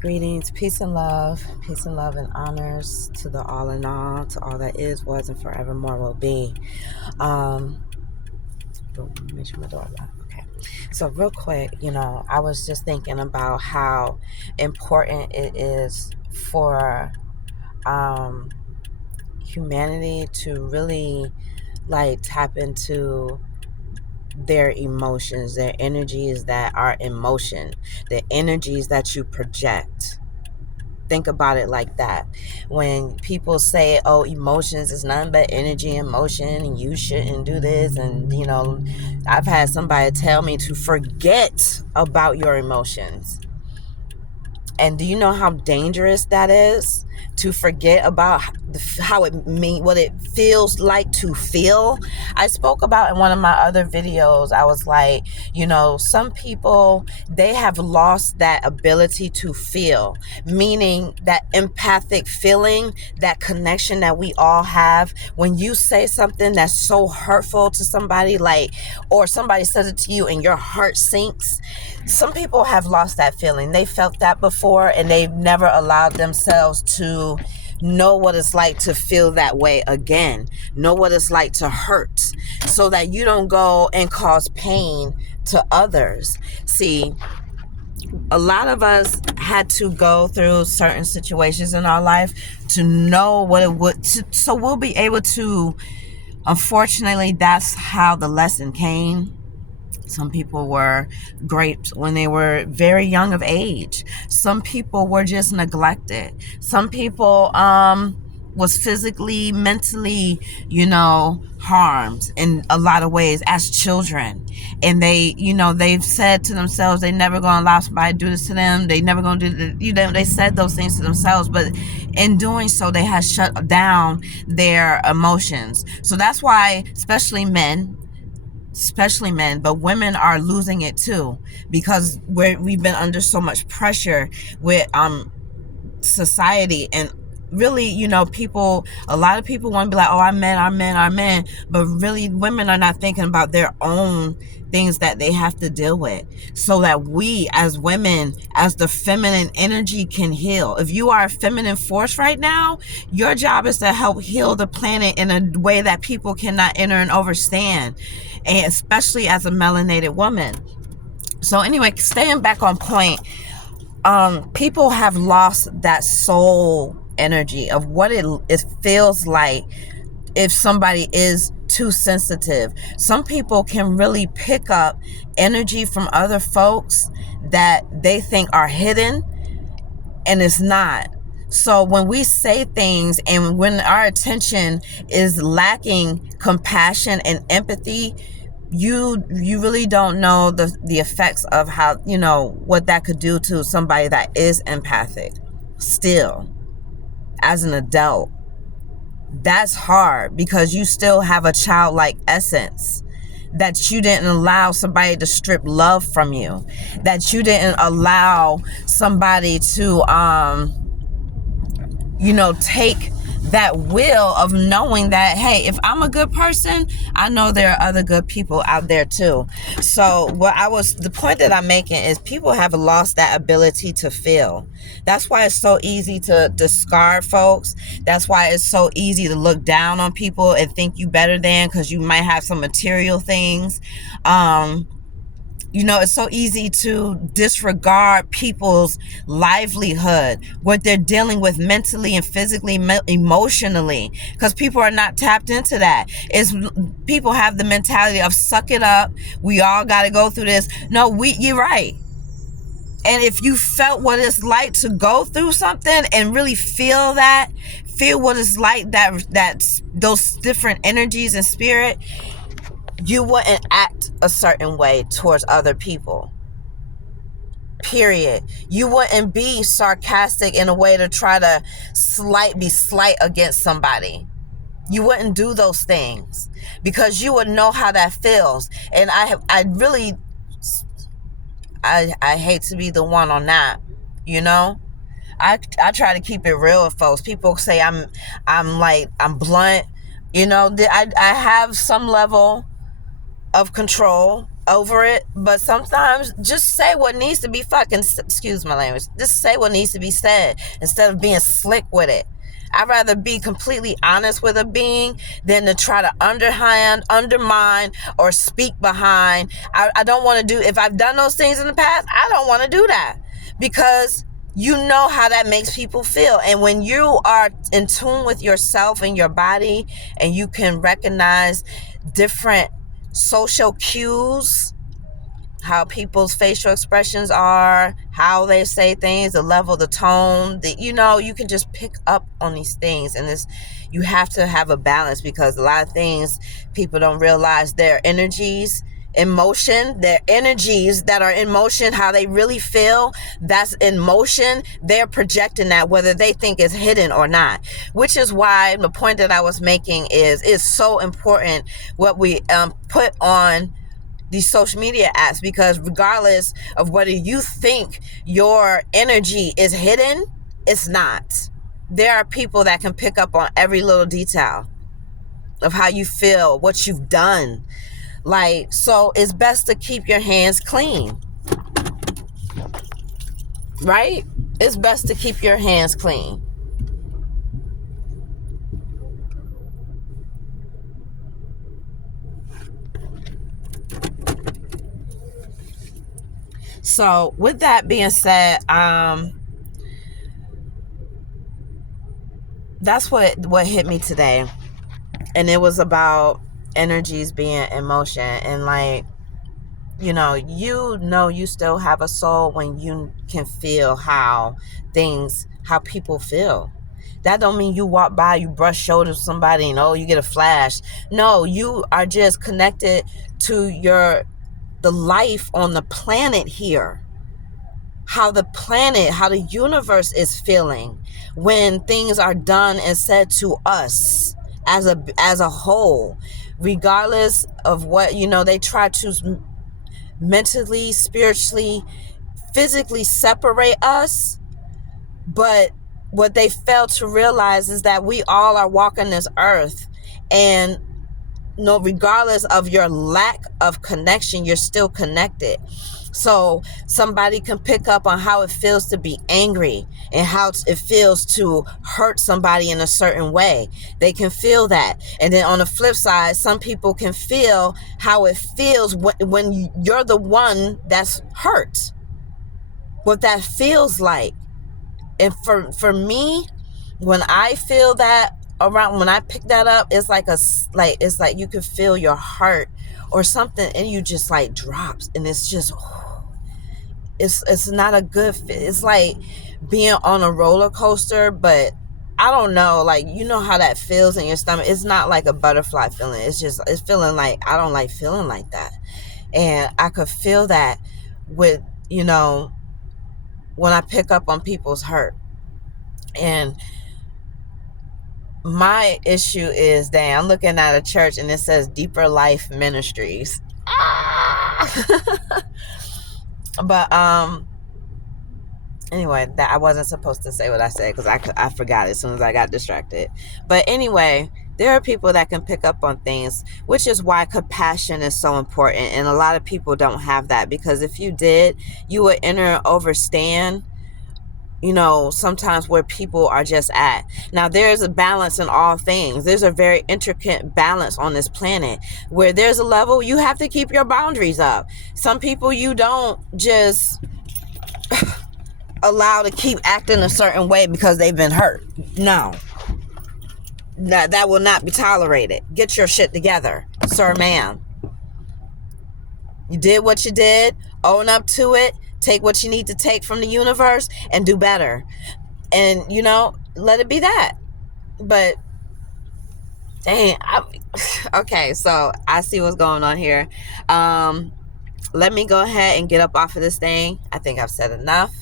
Greetings, peace and love and honors to the all in all, to all that is, was, and forevermore will be. Make sure my door locked. Okay. So real quick, I was just thinking about how important it is for humanity to really tap into their emotions, their energies that are in motion, the energies that you project. Think about it like that. When people say, oh, emotions is nothing but energy and motion and you shouldn't do this, and I've had somebody tell me to forget about your emotions. And do you know how dangerous that is? To forget about what it feels like to feel. I spoke about in one of my other videos, I was like, some people, they have lost that ability to feel, meaning that empathic feeling, that connection that we all have. When you say something that's so hurtful to somebody, or somebody says it to you and your heart sinks, some people have lost that feeling. They felt that before and they've never allowed themselves to know what it's like to feel that way again. Know what it's like to hurt, so that you don't go and cause pain to others. See, a lot of us had to go through certain situations in our life to know what it would, so we'll be able to, unfortunately, that's how the lesson came. Some people were great when they were very young of age. Some people were just neglected. Some people was physically, mentally, harmed in a lot of ways as children. And they've said to themselves, they never gonna allow somebody to do this to them. They never gonna do they said those things to themselves, but in doing so, they have shut down their emotions. So that's why, especially men, but women are losing it too, because we've been under so much pressure with society. And really, a lot of people want to be like, oh, our men, but really women are not thinking about their own things that they have to deal with, so that we as women, as the feminine energy, can heal. If you are a feminine force right now, your job is to help heal the planet in a way that people cannot enter and understand, and especially as a melanated woman. So anyway, staying back on point, people have lost that soul energy of what it feels like if somebody is too sensitive. Some people can really pick up energy from other folks that they think are hidden, and it's not. So when we say things and when our attention is lacking compassion and empathy, you really don't know the effects of how, what that could do to somebody that is empathic still as an adult. That's hard, because you still have a childlike essence that you didn't allow somebody to strip love from you, that you didn't allow somebody to take that will of knowing that, hey, if I'm a good person, I know there are other good people out there too. So the point that I'm making is people have lost that ability to feel. That's why it's so easy to discard folks. That's why it's so easy to look down on people and think you better than, because you might have some material things. It's so easy to disregard people's livelihood, what they're dealing with mentally and physically, emotionally, because people are not tapped into that. People have the mentality of suck it up. We all got to go through this. No, you're right. And if you felt what it's like to go through something and really feel what it's like, that those different energies and spirit, you wouldn't act a certain way towards other people. Period. You wouldn't be sarcastic in a way to try to be slight against somebody. You wouldn't do those things, because you would know how that feels. And I hate to be the one on that. I try to keep it real with folks. People say I'm blunt. I have some level of control, over it, but sometimes just say what needs to be fucking, excuse my language, just say what needs to be said instead of being slick with it. I'd rather be completely honest with a being than to try to undermine, or speak behind. I don't want to do, if I've done those things in the past, I don't want to do that, because you know how that makes people feel. And when you are in tune with yourself and your body, and you can recognize different social cues, how people's facial expressions are, how they say things, the level, the tone, you can just pick up on these things. And you have to have a balance, because a lot of things people don't realize, their energies in motion, their energies that are in motion, how they really feel, that's in motion. They're projecting that, whether they think it's hidden or not, which is why the point that I was making is it's so important what we put on these social media apps, because regardless of whether you think your energy is hidden, it's not. There are people that can pick up on every little detail of how you feel, what you've done. So it's best to keep your hands clean, right? It's best to keep your hands clean. So with that being said, that's what hit me today. And it was about energies being in motion. And you still have a soul when you can feel how people feel. That don't mean you walk by, you brush shoulders with somebody and you get a flash. No, you are just connected to the life on the planet here. How the universe is feeling when things are done and said to us as a whole, regardless of what, they try to mentally, spiritually, physically separate us. But what they fail to realize is that we all are walking this earth, and regardless of your lack of connection, you're still connected. So somebody can pick up on how it feels to be angry and how it feels to hurt somebody in a certain way. They can feel that. And then on the flip side, some people can feel how it feels when you're the one that's hurt, what that feels like. And for me, when I feel that when I pick that up, it's like you could feel your heart or something, and you just drops, and it's just, it's not a good fit. It's like being on a roller coaster, but I don't know, how that feels in your stomach. It's not like a butterfly feeling. It's feeling like, I don't like feeling like that. And I could feel that with, when I pick up on people's hurt. And my issue is, I'm looking at a church and it says Deeper Life Ministries. But anyway, that I wasn't supposed to say what I said, because I forgot as soon as I got distracted. But anyway, there are people that can pick up on things, which is why compassion is so important. And a lot of people don't have that, because if you did, you would understand sometimes where people are just at. Now, there's a balance in all things. There's a very intricate balance on this planet where there's a level you have to keep your boundaries up. Some people you don't just allow to keep acting a certain way because they've been hurt. No. That will not be tolerated. Get your shit together, sir, ma'am. You did what you did. Own up to it. Take what you need to take from the universe and do better. And, let it be that. But, dang. Okay, so I see what's going on here. Let me go ahead and get up off of this thing. I think I've said enough.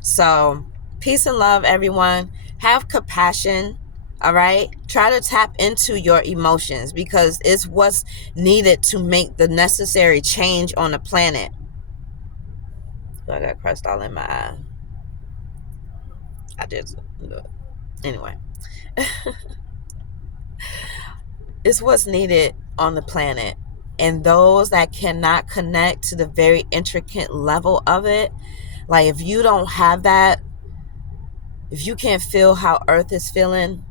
So, peace and love, everyone. Have compassion. All right. Try to tap into your emotions, because it's what's needed to make the necessary change on the planet. I got crust all in my eye. I did. Anyway. It's what's needed on the planet And those that cannot connect to the very intricate level of it, like if you don't have that, if you can't feel how Earth is feeling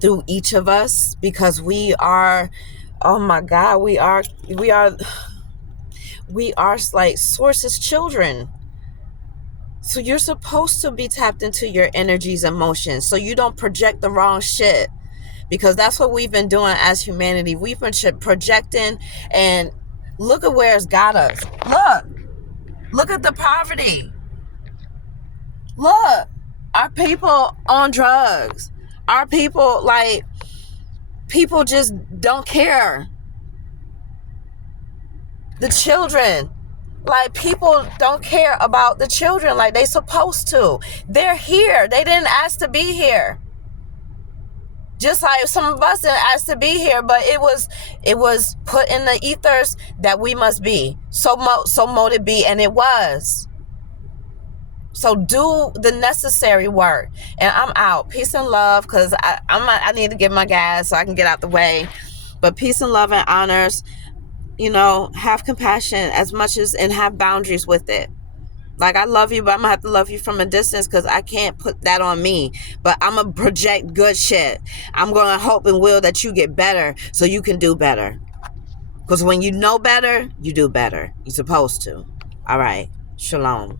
through each of us, because we are, oh my God, we are like Source's children. So you're supposed to be tapped into your energies, emotions, so you don't project the wrong shit. Because that's what we've been doing as humanity. We've been projecting, and look at where it's got us. Look at the poverty. Look, our people on drugs. Our people, like, people just don't care. The children, like, people don't care about the children like they supposed to. They're here. They didn't ask to be here. Just like some of us didn't ask to be here, but it was put in the ethers that we must be. So mote it be, and it was. So do the necessary work. And I'm out. Peace and love, because I need to get my gas so I can get out the way. But peace and love and honors, have compassion as much as, and have boundaries with it. Like, I love you, but I'm going to have to love you from a distance, because I can't put that on me. But I'm going to project good shit. I'm going to hope and will that you get better so you can do better. Because when you know better, you do better. You're supposed to. All right. Shalom.